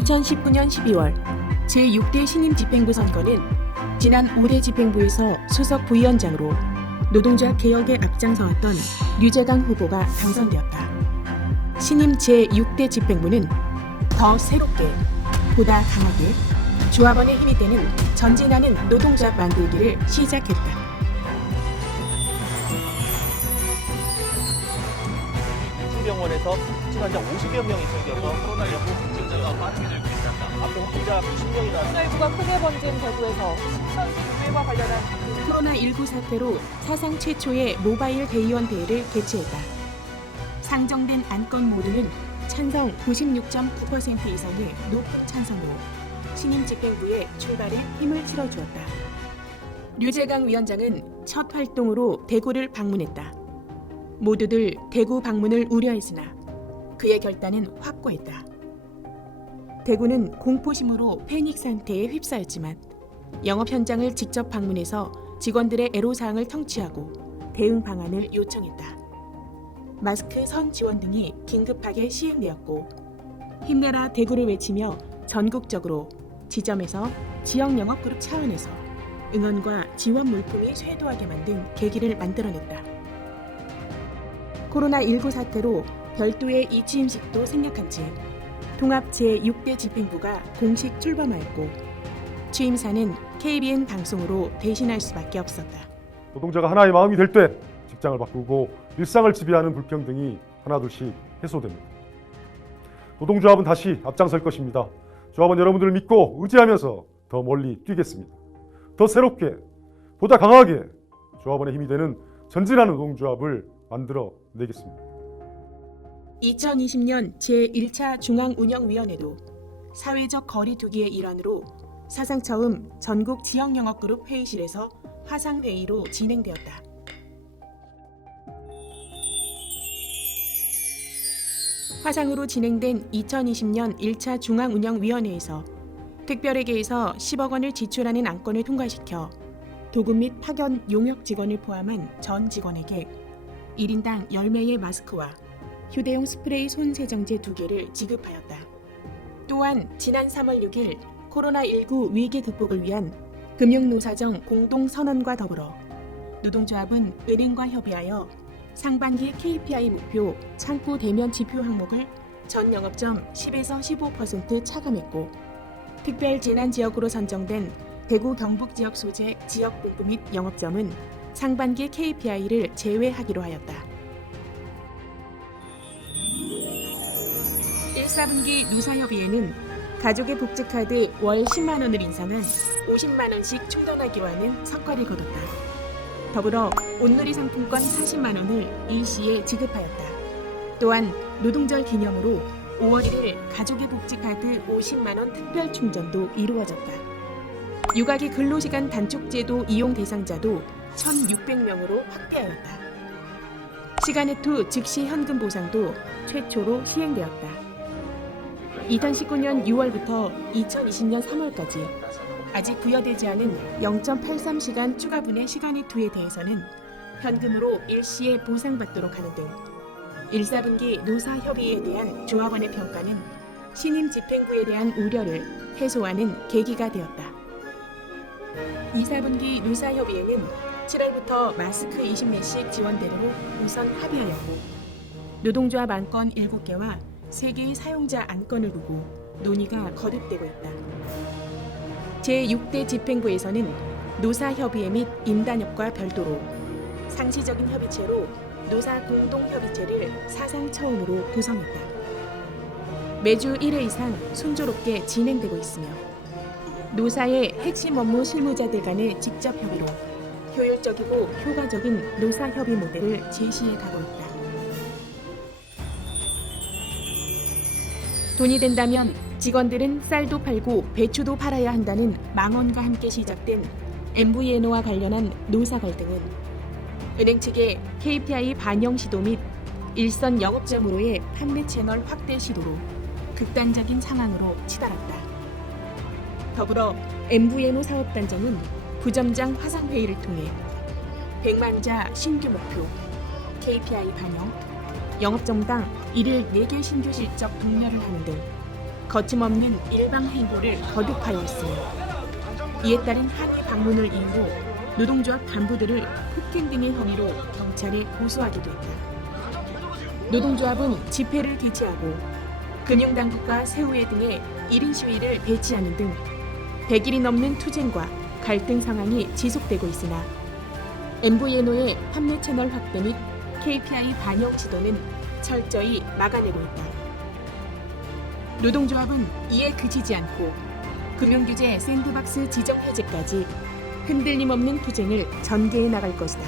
2019년 12월 제6대 신임집행부 선거는 지난 5대 집행부에서 수석 부위원장으로 노동조합 개혁에 앞장서왔던 류재강 후보가 당선되었다. 신임 제6대 집행부는 더 새롭게, 보다 강하게 조합원의 힘이 되는 전진하는 노동조합 만들기를 시작했다. 병원에서 확진 환자 50여 명이 생겨서 코로나19 확진자가 빠르게 늘고 있다. 앞으로 확진자 90명이나 코로나19가 크게 번진 대구에서 과 관련한 코로나19 사태로 사상 최초의 모바일 대의원 대회를 개최했다. 상정된 안건 모두는 찬성 96.9% 이상의 높은 찬성으로 신임 집행부의 출발에 힘을 실어주었다. 류재강 위원장은 첫 활동으로 대구를 방문했다. 모두들 대구 방문을 우려했으나 그의 결단은 확고했다. 대구는 공포심으로 패닉 상태에 휩싸였지만 영업 현장을 직접 방문해서 직원들의 애로사항을 청취하고 대응 방안을 요청했다. 마스크 선 지원 등이 긴급하게 시행되었고 힘내라 대구를 외치며 전국적으로 지점에서 지역 영업그룹 차원에서 응원과 지원 물품이 쇄도하게 만든 계기를 만들어냈다. 코로나19 사태로 별도의 이 취임식도 생략한 채 통합 제6대 집행부가 공식 출범하였고 취임사는 KBN 방송으로 대신할 수밖에 없었다. 노동자가 하나의 마음이 될 때 직장을 바꾸고 일상을 지배하는 불평등이 하나둘씩 해소됩니다. 노동조합은 다시 앞장설 것입니다. 조합원 여러분들을 믿고 의지하면서 더 멀리 뛰겠습니다. 더 새롭게, 보다 강하게 조합원의 힘이 되는 전진하는 노동조합을 만들어 내겠습니다. 2020년 제1차 중앙운영위원회도 사회적 거리두기의 일환으로 사상 처음 전국 지역영업그룹 회의실에서 화상회의로 진행되었다. 화상으로 진행된 2020년 1차 중앙운영위원회에서 특별회계에서 10억 원을 지출하는 안건을 통과시켜 도급 및 파견 용역 직원을 포함한 전 직원에게 1인당 10매의 마스크와 휴대용 스프레이 손 세정제 2개를 지급하였다. 또한 지난 3월 6일 코로나19 위기 극복을 위한 금융노사정 공동선언과 더불어 노동조합은 은행과 협의하여 상반기 KPI 목표 창구 대면 지표 항목을 전 영업점 10에서 15% 차감했고 특별 재난 지역으로 선정된 대구 경북 지역 소재 지역 본부 및 영업점은 상반기 KPI를 제외하기로 하였다. 1, 4분기 노사협의회는 가족의 복지카드 월 10만 원을 인상한 50만 원씩 충당하기로 하는 성과를 거뒀다. 더불어 온누리 상품권 40만 원을 일시에 지급하였다. 또한 노동절 기념으로 5월 1일 가족의 복지카드 50만 원 특별 충전도 이루어졌다. 육아기 근로시간 단축제도 이용 대상자도 1,600명으로 확대하였다. 시간외투 즉시 현금 보상도 최초로 시행되었다. 2019년 6월부터 2020년 3월까지 아직 부여되지 않은 0.83시간 추가분의 시간외투에 대해서는 현금으로 일시에 보상받도록 하는 등 1, 4분기 노사협의회에 대한 조합원의 평가는 신임 집행부에 대한 우려를 해소하는 계기가 되었다. 2, 4분기 노사협의회는 7월부터 마스크 20매씩 지원대로 우선 합의하였고 노동조합 안건 7개와 3개의 사용자 안건을 두고 논의가 거듭되고 있다. 제6대 집행부에서는 노사협의회 및 임단협과 별도로 상시적인 협의체로 노사 공동협의체를 사상 처음으로 구성했다. 매주 1회 이상 순조롭게 진행되고 있으며 노사의 핵심 업무 실무자들 간의 직접 협의로 효율적이고 효과적인 노사협의 모델을 제시해 가고 있다. 돈이 된다면 직원들은 쌀도 팔고 배추도 팔아야 한다는 망언과 함께 시작된 MVNO와 관련한 노사 갈등은 은행 측의 KPI 반영 시도 및 일선 영업점으로의 판매 채널 확대 시도로 극단적인 상황으로 치달았다. 더불어 MVNO 사업단장은 부점장 화상회의를 통해 100만자 신규 목표, KPI 반영, 영업점당 1일 4개 신규 실적 독려를 하는 등 거침없는 일방 행보를 거듭하였으며 이에 따른 항의 방문을 이유로 노동조합 간부들을 폭행 등의 혐의로 경찰에 고소하기도 했다. 노동조합은 집회를 개최하고 금융당국과 세우회 등의 1인 시위를 배치하는 등 100일이 넘는 투쟁과 갈등 상황이 지속되고 있으나 MVNO의 판매 채널 확대 및 KPI 반영 지도는 철저히 막아내고 있다. 노동조합은 이에 그치지 않고 금융규제 샌드박스 지적 해제까지 흔들림 없는 투쟁을 전개해 나갈 것이다.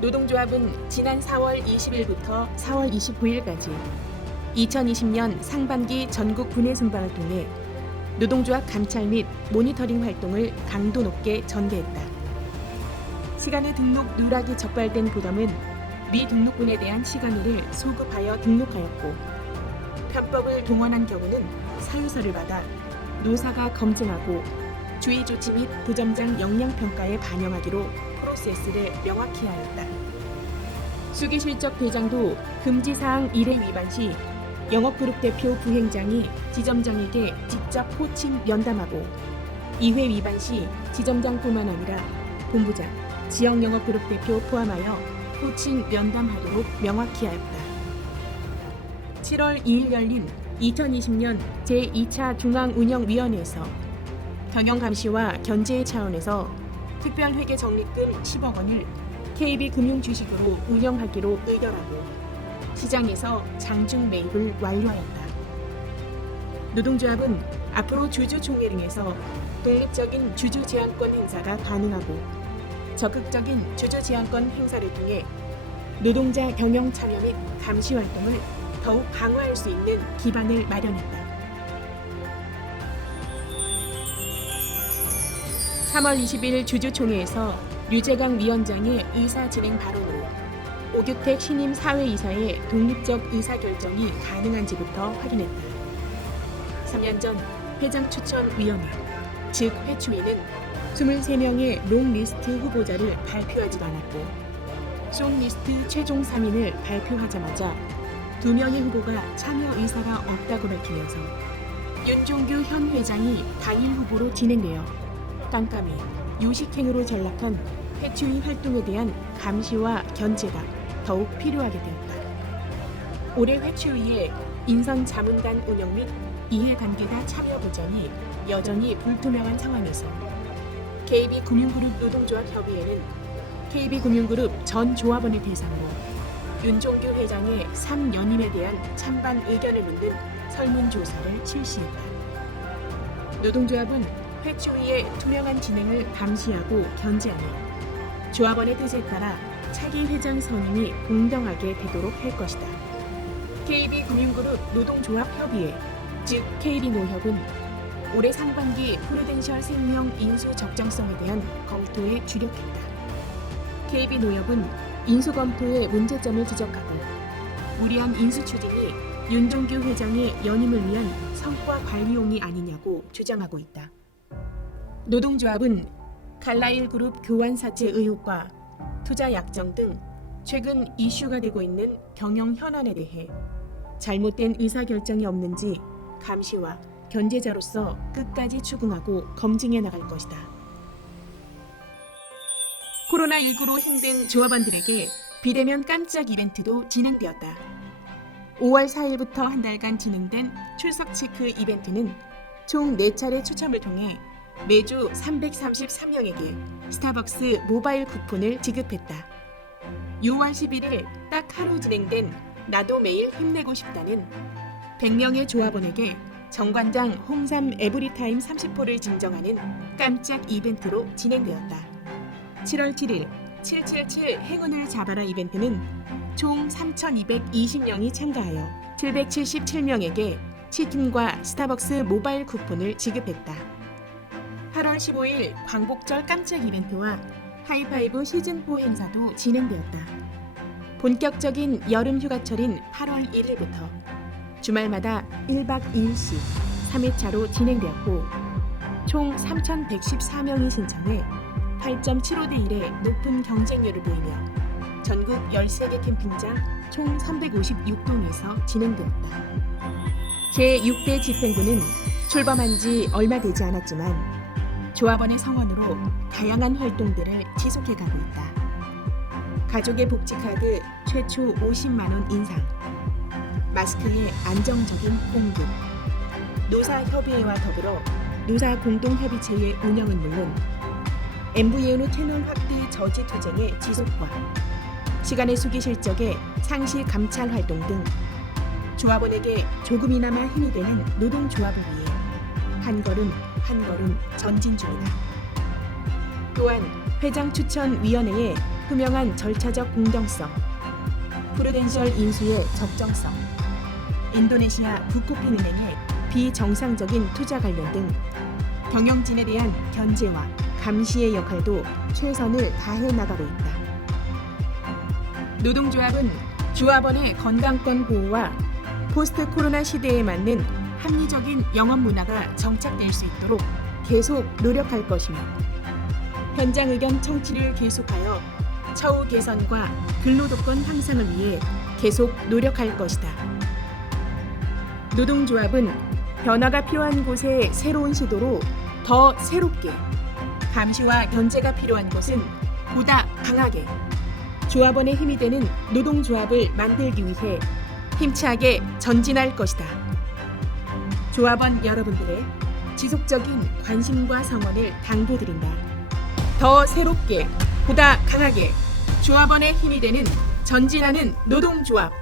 노동조합은 지난 4월 20일부터 4월 29일까지 2020년 상반기 전국 분해 순방을 통해 노동조합 감찰 및 모니터링 활동을 강도 높게 전개했다. 시간의 등록 누락이 적발된 부담은 미등록분에 대한 시간일을 소급하여 등록하였고 편법을 동원한 경우는 사유서를 받아 노사가 검증하고 주의 조치 및 부점장 역량평가에 반영하기로 프로세스를 명확히 하였다. 수기실적 대장도 금지사항 1회 위반 시 영업그룹 대표 부행장이 지점장에게 직접 호칭 면담하고 2회 위반 시 지점장뿐만 아니라 본부장, 지역영업그룹 대표 포함하여 호칭 면담하도록 명확히 하였다. 7월 2일 열린 2020년 제2차 중앙운영위원회에서 경영감시와 견제 차원에서 특별회계 적립금 10억 원을 KB금융주식으로 운영하기로 의결하고 시장에서 장중 매입을 완료하였다. 노동조합은 앞으로 주주총회 등에서 독립적인 주주제한권 행사가 가능하고 적극적인 주주제한권 행사를 통해 노동자 경영 참여 및 감시 활동을 더욱 강화할 수 있는 기반을 마련했다. 3월 20일 주주총회에서 류재강 위원장의 의사진행 발언으로 오규택 신임 사회이사의 독립적 의사결정이 가능한지부터 확인했다. 3년 전 회장 추천위원회, 즉 회추위는 23명의 롱리스트 후보자를 발표하지도 않았고 숏리스트 최종 3인을 발표하자마자 2명의 후보가 참여 의사가 없다고 밝히면서 윤종규 현 회장이 단일 후보로 진행되어 깜깜이, 요식행위로 전락한 회추위 활동에 대한 감시와 견제가 더욱 필요하게 되었다. 올해 회추위의 인선 자문단 운영 및 이해관계자 참여 부전이 여전히 불투명한 상황에서 KB금융그룹 노동조합협의회는 KB금융그룹 전 조합원을 대상으로 윤종규 회장의 3연임에 대한 찬반 의견을 묻는 설문조사를 실시했다. 노동조합은 회추위의 투명한 진행을 감시하고 견제하며 조합원의 뜻에 따라 차기 회장 선임이 공정하게 되도록 할 것이다. KB금융그룹 노동조합협의회, 즉 KB노협은 올해 상반기 프루덴셜 생명 인수 적정성에 대한 검토에 주력했다. KB노협은 인수 검토의 문제점을 지적하고 무리한 인수 추진이 윤종규 회장의 연임을 위한 성과 관리용이 아니냐고 주장하고 있다. 노동조합은 칼라일 그룹 교환 사채 의혹과 투자 약정 등 최근 이슈가 되고 있는 경영 현안에 대해 잘못된 의사결정이 없는지 감시와 견제자로서 끝까지 추궁하고 검증해 나갈 것이다. 코로나19로 힘든 조합원들에게 비대면 깜짝 이벤트도 진행되었다. 5월 4일부터 한 달간 진행된 출석 체크 이벤트는 총 4차례 추첨을 통해 매주 333명에게 스타벅스 모바일 쿠폰을 지급했다. 6월 11일 딱 하루 진행된 나도 매일 힘내고 싶다는 100명의 조합원에게 정관장 홍삼 에브리타임 30호를 증정하는 깜짝 이벤트로 진행되었다. 7월 7일 777 행운을 잡아라 이벤트는 총 3,220명이 참가하여 777명에게 치킨과 스타벅스 모바일 쿠폰을 지급했다. 8월 15일 광복절 깜짝 이벤트와 하이파이브 시즌4 행사도 진행되었다. 본격적인 여름 휴가철인 8월 1일부터 주말마다 1박 2일씩 3회차로 진행되었고 총 3,114명이 신청해 8.75대 1의 높은 경쟁률을 보이며 전국 13개 캠핑장 총 356동에서 진행되었다. 제6대 집행부는 출범한 지 얼마 되지 않았지만 조합원의 성원으로 다양한 활동들을 지속해가고 있다. 가족의 복지카드 최초 50만 원 인상, 마스크의 안정적인 공급, 노사협의회와 더불어 노사공동협의체의 운영은 물론 MVNU 채널 확대 저지 투쟁의 지속과 시간의 수기 실적의 상시 감찰 활동 등 조합원에게 조금이나마 힘이 되는 노동조합을 위해 한 걸음 한 걸음 전진 중이다. 또한 회장 추천 위원회의 투명한 절차적 공정성, 프루덴셜 인수의 적정성, 인도네시아 부코핀은행의 비정상적인 투자 관련 등 경영진에 대한 견제와 감시의 역할도 최선을 다해 나가고 있다. 노동조합은 조합원의 건강권 보호와 포스트 코로나 시대에 맞는 합리적인 영업 문화가 정착될 수 있도록 계속 노력할 것이며 현장 의견 청취를 계속하여 처우 개선과 근로도권 향상을 위해 계속 노력할 것이다. 노동조합은 변화가 필요한 곳의 새로운 시도로 더 새롭게, 감시와 견제가 필요한 곳은 보다 강하게 조합원의 힘이 되는 노동조합을 만들기 위해 힘차게 전진할 것이다. 조합원 여러분들의 지속적인 관심과 성원을 당부드린다. 더 새롭게, 보다 강하게 조합원의 힘이 되는 전진하는 노동조합.